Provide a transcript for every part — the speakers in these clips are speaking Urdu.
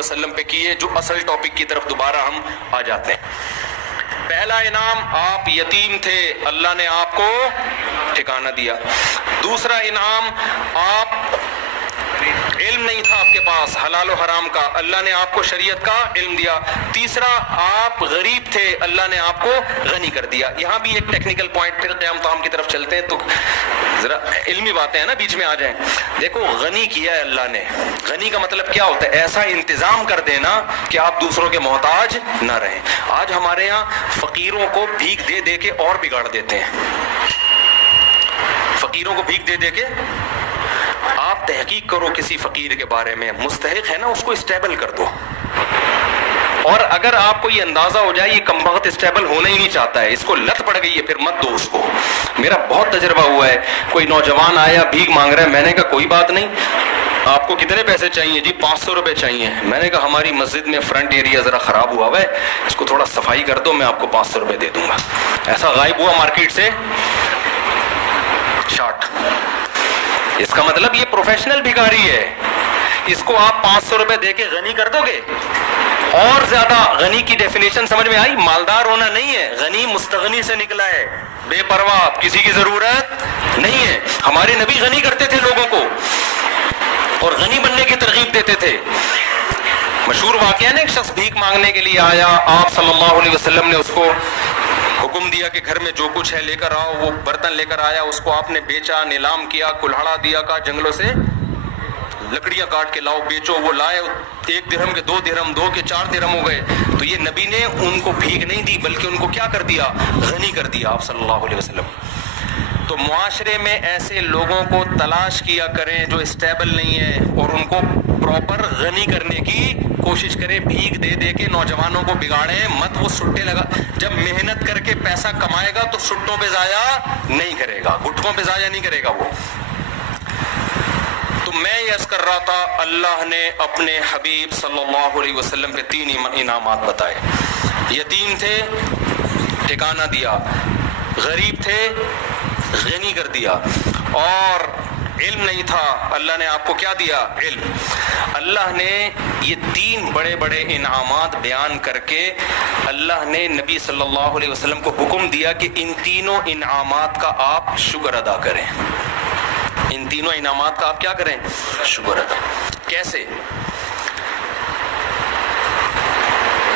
وسلم پہ کیے، جو اصل ٹاپک کی طرف دوبارہ ہم آ جاتے ہیں۔ پہلا انعام، آپ یتیم تھے، اللہ نے آپ کو ٹھکانہ دیا۔ دوسرا انعام، آپ علم نہیں تھا آپ کے پاس حلال و حرام کا، اللہ نے آپ کو شریعت کا علم دیا۔ تیسرا، آپ غریب تھے، اللہ نے آپ کو غنی کر دیا۔ یہاں بھی ایک ٹیکنیکل پوائنٹ، پھر قیام طعام کی طرف چلتے ہیں تو ذرا علمی باتیں ہیں نا بیچ میں آ جائیں۔ دیکھو، غنی کیا ہے اللہ نے۔ غنی کا مطلب کیا ہوتا ہے؟ ایسا انتظام کر دینا کہ آپ دوسروں کے محتاج نہ رہیں۔ آج ہمارے یہاں فقیروں کو بھیک دے دے کے اور بگاڑ دیتے ہیں۔ فقیروں کو بھیک دے دے کے، آپ تحقیق کرو کسی فقیر کے بارے میں، مستحق ہے نا، اس کو اسٹیبل کر دو۔ اور اگر آپ کو یہ اندازہ ہو جائے یہ کمبخت اسٹیبل ہونا ہی نہیں چاہتا ہے، اس کو لت پڑ گئی ہے، پھر مت دو اس کو۔ میرا بہت تجربہ ہوا ہے، کوئی نوجوان آیا بھیک مانگ رہا ہے، میں نے کہا کوئی بات نہیں، آپ کو کتنے پیسے چاہیے؟ جی 500 روپے چاہیے۔ میں نے کہا ہماری مسجد میں فرنٹ ایریا ذرا خراب ہوا ہے، اس کو تھوڑا صفائی کر دو، میں آپ کو 500 روپے دے دوں گا۔ ایسا غائب ہوا مارکیٹ سے شارٹ۔ اس کا مطلب یہ پروفیشنل بھکاری ہے، اس کو آپ 500 روپے دے کے غنی کر دو گے۔ اور زیادہ غنی کی ڈیفینیشن سمجھ میں آئی؟ مالدار ہونا نہیں ہے، غنی مستغنی سے نکلا ہے، بے پرواہ، کسی کی ضرورت نہیں ہے۔ ہمارے نبی غنی کرتے تھے لوگوں کو اور غنی بننے کی ترغیب دیتے تھے۔ مشہور واقعہ ہے نا، ایک شخص بھیک مانگنے کے لیے آیا، آپ صلی اللہ علیہ وسلم نے اس کو حکم دیا کہ گھر میں جو کچھ ہے لے کر آؤ۔ وہ برتن لے کر آیا، اس کو آپ نے بیچا، نیلام کیا، کلہاڑا دیا، کہا جنگلوں سے لکڑیاں کاٹ کے لاؤ بیچو۔ وہ لائے، 1 درہم کے 2 درہم، 2 کے 4 درہم ہو گئے۔ تو یہ نبی نے ان کو بھیک نہیں دی بلکہ ان کو کیا کر دیا؟ غنی کر دیا آپ صلی اللہ علیہ وسلم۔ تو معاشرے میں ایسے لوگوں کو تلاش کیا کریں جو اسٹیبل نہیں ہے، اور ان کو پراپر غنی کرنے کی کوشش کریں۔ بھیک دے دے کے نوجوانوں کو بگاڑیں مت۔ وہ سٹے لگا، جب محنت کر کے پیسہ کمائے گا تو سٹوں پہ ضائع نہیں کرے گا، گٹکوں پہ ضائع نہیں کرے گا وہ۔ تو میں یہ عرض کر رہا تھا، اللہ نے اپنے حبیب صلی اللہ علیہ وسلم پہ 3 انعامات بتائے۔ یتیم تھے، ٹھکانہ دیا، غریب تھے، غنی کر دیا، اور علم نہیں تھا، اللہ نے آپ کو کیا دیا؟ علم۔ اللہ نے یہ 3 بڑے بڑے انعامات بیان کر کے اللہ نے نبی صلی اللہ علیہ وسلم کو حکم دیا کہ ان تینوں انعامات کا آپ شکر ادا کریں۔ ان تینوں انعامات کا آپ کیا کریں؟ شکر ادا۔ کیسے؟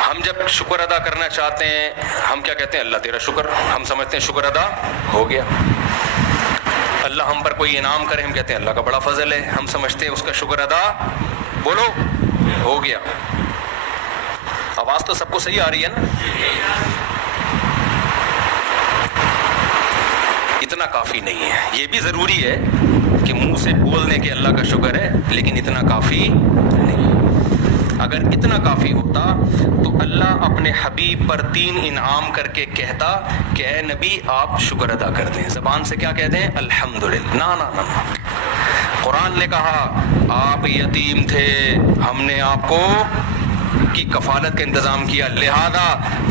ہم جب شکر ادا کرنا چاہتے ہیں ہم کیا کہتے ہیں؟ اللہ تیرا شکر۔ ہم سمجھتے ہیں شکر ادا ہو گیا۔ اللہ ہم پر کوئی انعام کرے ہم کہتے ہیں اللہ کا بڑا فضل ہے، ہم سمجھتے ہیں اس کا شکر ادا بولو ہو گیا۔ آواز تو سب کو صحیح آ رہی ہے نا؟ اتنا کافی نہیں ہے، یہ بھی ضروری ہے کہ منہ سے بول دیں کہ اللہ کا شکر ہے، لیکن اتنا کافی نہیں۔ اگر اتنا کافی ہوتا تو اللہ اپنے حبیب پر 3 انعام کر کے کہتا کہ اے نبی آپ شکر ادا کر دیں۔ زبان سے کیا کہہ دیں؟ الحمدللہ۔ نا نا نا، قرآن نے کہا آپ یتیم تھے، ہم نے آپ کو کی کفالت کا انتظام کیا، لہذا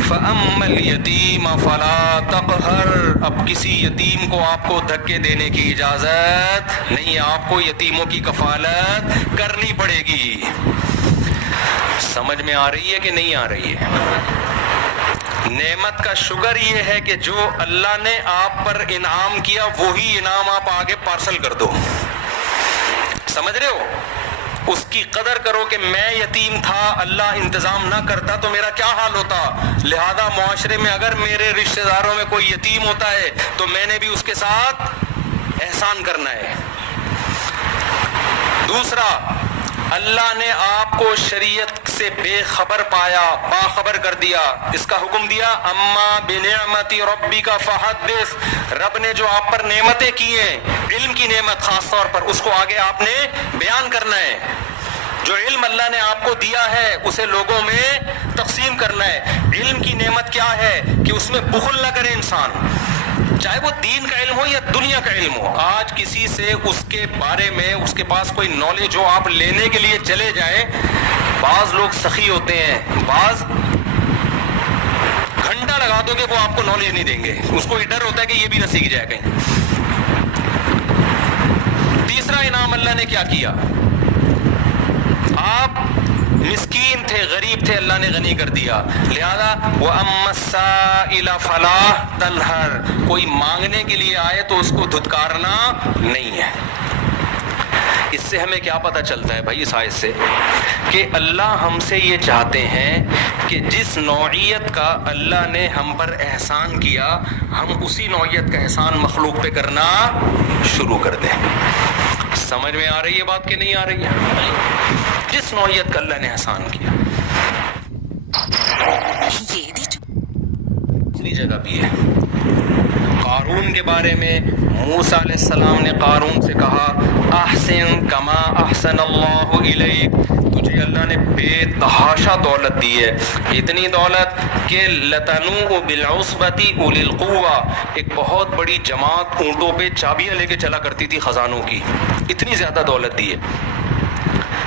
فَأَمَّا الْيَتِيمَ فَلَا تَقْهَرْ۔ اب کسی یتیم کو آپ کو دھکے دینے کی اجازت نہیں ہے، آپ کو یتیموں کی کفالت کرنی پڑے گی۔ سمجھ میں آ رہی ہے کہ نہیں آ رہی ہے؟ نعمت کا شکر یہ ہے کہ جو اللہ نے آپ پر انعام کیا وہی انعام آپ آگے پارسل کر دو۔ سمجھ رہے ہو؟ اس کی قدر کرو کہ میں یتیم تھا، اللہ انتظام نہ کرتا تو میرا کیا حال ہوتا۔ لہذا معاشرے میں اگر میرے رشتہ داروں میں کوئی یتیم ہوتا ہے تو میں نے بھی اس کے ساتھ احسان کرنا ہے۔ دوسرا، اللہ نے آپ کو شریعت سے بے خبر پایا، باخبر کر دیا، اس کا حکم دیا اما بنعمت ربک فحدث۔ رب نے جو آپ پر نعمتیں کی ہیں، علم کی نعمت خاص طور پر، اس کو آگے آپ نے بیان کرنا ہے۔ جو علم اللہ نے آپ کو دیا ہے اسے لوگوں میں تقسیم کرنا ہے۔ علم کی نعمت کیا ہے کہ اس میں بخل نہ کرے انسان، چاہے وہ دین کا علم ہو یا دنیا کا علم ہو۔ آج کسی سے اس کے بارے میں اس کے پاس کوئی نالج ہو، آپ لینے کے لیے چلے جائیں، بعض لوگ سخی ہوتے ہیں، بعض گھنٹہ لگا دو گے وہ آپ کو نالج نہیں دیں گے، اس کو یہ ڈر ہوتا ہے کہ یہ بھی نہ سیکھ جائے کہیں۔ تیسرا انعام اللہ نے کیا کیا؟ آپ مسکین تھے، غریب تھے، اللہ نے غنی کر دیا. لہذا وَأَمَّا السَّائِلَ فَلَا تَنْهَرْ، کوئی مانگنے کے لیے آئے تو اس کو دھتکارنا نہیں ہے. اس سے ہمیں کیا پتہ چلتا ہے بھائی اس آیت سے؟ کہ اللہ ہم سے یہ چاہتے ہیں کہ جس نوعیت کا اللہ نے ہم پر احسان کیا، ہم اسی نوعیت کا احسان مخلوق پہ کرنا شروع کر دیں. سمجھ میں آ رہی ہے بات کہ نہیں آ رہی ہے؟ جس نوعیت کا اللہ نے احسان کیا. دوسری جگہ بھی ہے قارون کے بارے میں. موسیٰ علیہ السلام نے قارون سے کہا احسن کما احسن اللہ الیک، تجھے اللہ نے بے تحاشا دولت دی ہے، اتنی دولت کہ لتنوء بالعصبۃ اولی القوہ، ایک بہت بڑی جماعت اونٹوں پہ چابیاں لے کے چلا کرتی تھی خزانوں کی، اتنی زیادہ دولت دی ہے.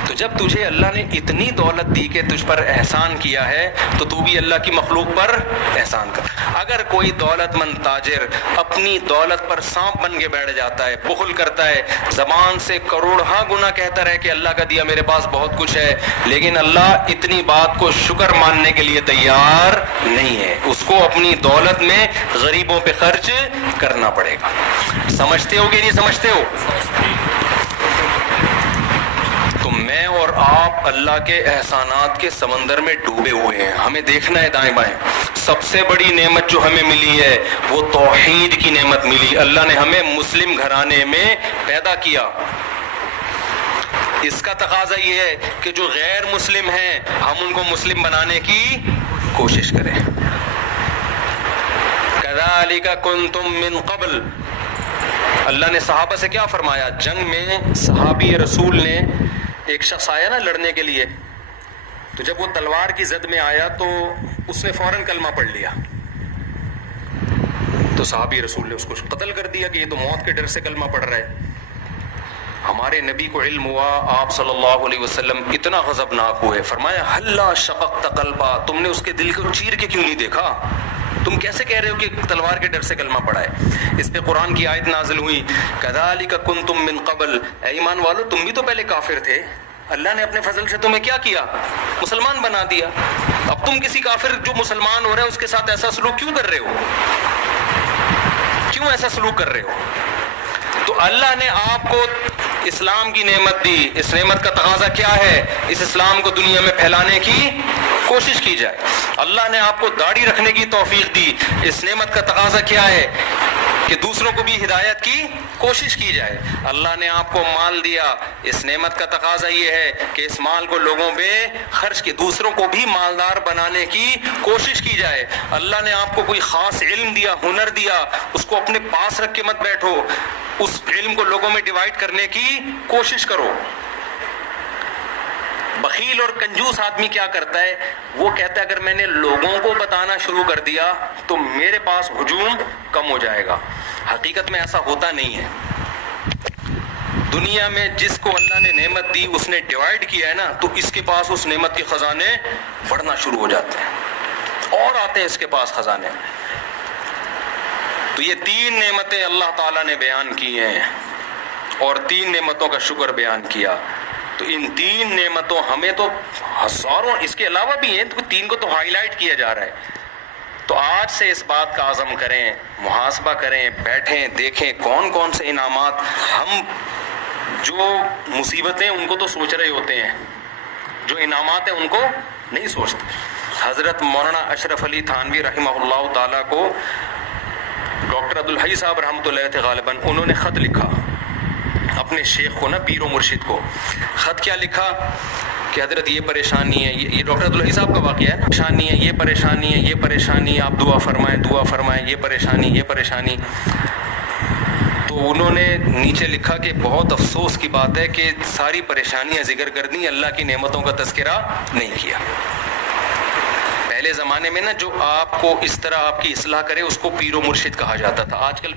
تو جب تجھے اللہ نے اتنی دولت دی کہ تجھ پر احسان کیا ہے تو تو بھی اللہ کی مخلوق پر احسان کر. اگر کوئی دولت مند تاجر اپنی دولت پر سانپ بن کے بیٹھ جاتا ہے، بخل کرتا ہے، زبان سے کروڑہا گنا کہتا رہے کہ اللہ کا دیا میرے پاس بہت کچھ ہے، لیکن اللہ اتنی بات کو شکر ماننے کے لیے تیار نہیں ہے، اس کو اپنی دولت میں غریبوں پہ خرچ کرنا پڑے گا. سمجھتے ہو کہ نہیں سمجھتے ہو؟ تو میں اور آپ اللہ کے احسانات کے سمندر میں ڈوبے ہوئے ہیں. ہمیں دیکھنا ہے دائیں بائیں. سب سے بڑی نعمت جو ہمیں ملی ہے وہ توحید کی نعمت ملی. اللہ نے ہمیں مسلم گھرانے میں پیدا کیا. اس کا تقاضا یہ ہے کہ جو غیر مسلم ہیں ہم ان کو مسلم بنانے کی کوشش کریں. کذالک کنتم من قبل، اللہ نے صحابہ سے کیا فرمایا؟ جنگ میں صحابی رسول نے، ایک شخص آیا نا لڑنے کے لیے، تو جب وہ تلوار کی زد میں آیا تو اس نے فوراً کلمہ پڑھ لیا، تو صحابی رسول نے اس کو قتل کر دیا کہ یہ تو موت کے ڈر سے کلمہ پڑھ رہا ہے. ہمارے نبی کو علم ہوا، آپ صلی اللہ علیہ وسلم اتنا غضبناک ہوئے، فرمایا ہلا شققت قلبا، تم نے اس کے دل کو چیر کے کیوں نہیں دیکھا؟ تم کیسے کہہ رہے ہو کہ تلوار کے ڈر سے کلمہ پڑھا ہے؟ اس پہ قرآن کی آیت نازل ہوئی کذالک کنتم من قبل، اے ایمان والو تم بھی تو پہلے کافر تھے، اللہ نے اپنے فضل سے تمہیں کیا کیا؟ مسلمان بنا دیا. اب تم کسی کافر جو مسلمان ہو رہا ہے اس کے ساتھ ایسا سلوک کیوں کر رہے ہو؟ کیوں ایسا سلوک کر رہے ہو؟ تو اللہ نے آپ کو اسلام کی نعمت دی. اس نعمت کا تقاضا کیا ہے؟ اس اسلام کو دنیا میں پھیلانے کی کوشش کی جائے. اللہ نے آپ کو داڑھی رکھنے کی توفیق دی. اس نعمت کا تقاضا کیا ہے؟ کہ دوسروں کو بھی ہدایت کی کوشش کی جائے. اللہ نے آپ کو مال دیا. اس نعمت کا تقاضا یہ ہے کہ اس مال کو لوگوں پہ خرچ کی، دوسروں کو بھی مالدار بنانے کی کوشش کی جائے. اللہ نے آپ کو کوئی خاص علم دیا، ہنر دیا، اس کو اپنے پاس رکھ کے مت بیٹھو، اس علم کو لوگوں میں ڈیوائڈ کرنے کی کوشش کرو. بخیل اور کنجوس آدمی کیا کرتا ہے؟ وہ کہتا ہے اگر میں نے لوگوں کو بتانا شروع کر دیا تو میرے پاس ہجوم کم ہو جائے گا. حقیقت میں ایسا ہوتا نہیں ہے. دنیا میں جس کو اللہ نے نعمت دی اس نے ڈیوائڈ کیا ہے نا، تو اس کے پاس اس نعمت کے خزانے بڑھنا شروع ہو جاتے ہیں اور آتے ہیں اس کے پاس خزانے. تو یہ 3 نعمتیں اللہ تعالیٰ نے بیان کی ہیں اور 3 نعمتوں کا شکر بیان کیا. تو ان 3 نعمتوں ہمیں تو ہزاروں اس کے علاوہ بھی ہیں، تو 3 کو تو ہائی لائٹ کیا جا رہا ہے. تو آج سے اس بات کا عزم کریں، محاسبہ کریں، بیٹھیں دیکھیں کون کون سے انعامات. ہم جو مصیبتیں ان کو تو سوچ رہے ہوتے ہیں، جو انعامات ہیں ان کو نہیں سوچتے. حضرت مولانا اشرف علی تھانوی رحمہ اللہ تعالیٰ کو ڈاکٹر عبدالحی صاحب رحمۃ اللہ تھے غالباً، انہوں نے خط لکھا اپنے شیخ کو نا، پیر و مرشد کو. خط کیا لکھا کہ حضرت یہ پریشانی ہے، یہ ڈاکٹر عبدالحی صاحب کا واقعہ ہے، پریشانی ہے، یہ پریشانی ہے، یہ پریشانی، آپ دعا فرمائیں دعا فرمائیں، یہ پریشانی یہ پریشانی. تو انہوں نے نیچے لکھا کہ بہت افسوس کی بات ہے کہ ساری پریشانیاں ذکر کر دیں، اللہ کی نعمتوں کا تذکرہ نہیں کیا. پہلے زمانے میں نا جو آپ کو اس طرح آپ کی اصلاح کرے اس کو پیر و مرشد کہا جاتا تھا. آج کل